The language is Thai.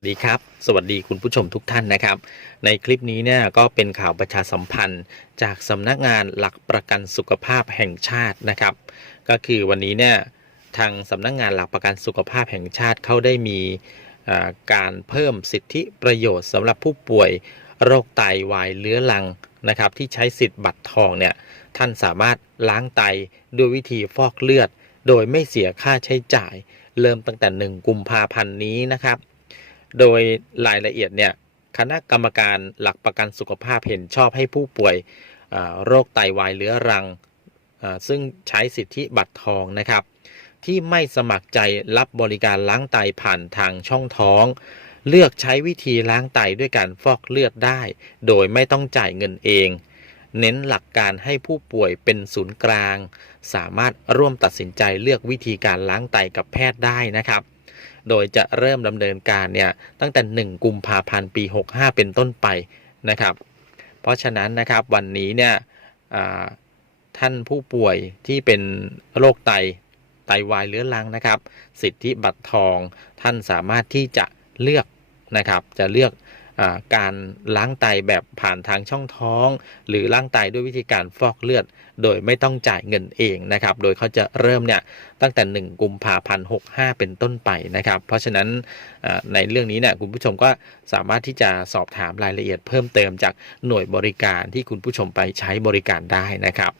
สวัสดีครับ สวัสดีคุณผู้ชมทุกท่านนะครับ ในคลิปนี้เนี่ยก็เป็นข่าวประชาสัมพันธ์ จากสำนักงานหลักประกันสุขภาพแห่งชาตินะครับ ก็คือวันนี้เนี่ยทางสำนักงานหลักประกันสุขภาพแห่งชาติเขาได้มีการเพิ่มสิทธิประโยชน์สำหรับผู้ป่วยโรคไตวายเรื้อรังนะครับที่ใช้สิทธิ์บัตรทองเนี่ยท่านสามารถล้างไตด้วยวิธีฟอกเลือด โดยไม่เสียค่าใช้จ่าย เริ่มตั้งแต่ 1 กุมภาพันธ์นี้นะครับ โดยรายละเอียดเนี่ยคณะกรรมการหลักประกันสุขภาพเห็นชอบให้ผู้ป่วยโรคไตวายเรื้อรัง ซึ่งใช้สิทธิบัตรทองนะครับ ที่ไม่สมัครใจรับบริการล้างไตผ่านทางช่องท้อง เลือกใช้วิธีล้างไตด้วยการฟอกเลือดได้ โดยไม่ต้องจ่ายเงินเอง เน้นหลักการให้ผู้ป่วยเป็นศูนย์กลาง สามารถร่วมตัดสินใจเลือกวิธีการล้างไตกับแพทย์ได้นะครับ โดยจะเริ่มดำเนินการเนี่ยตั้งแต่ 1 กุมภาพันธ์ปี 65 เป็นต้นไปนะครับ เพราะฉะนั้นนะครับวันนี้เนี่ยท่านผู้ป่วยที่เป็นโรคไตไตวายเรื้อรังนะครับ สิทธิบัตรทองท่านสามารถที่จะเลือกนะครับจะเลือก การล้างไตแบบผ่านทางช่องท้อง หรือล้างไตด้วยวิธีการฟอกเลือด โดยไม่ต้องจ่ายเงินเองนะครับ โดยเขาจะเริ่มเนี่ยตั้งแต่ 1 กุมภาพันธ์65 เป็นต้นไปนะครับ เพราะฉะนั้นในเรื่องนี้เนี่ยคุณผู้ชมก็สามารถที่จะสอบถามรายละเอียดเพิ่มเติมจากหน่วยบริการที่คุณผู้ชมไปใช้บริการได้นะครับ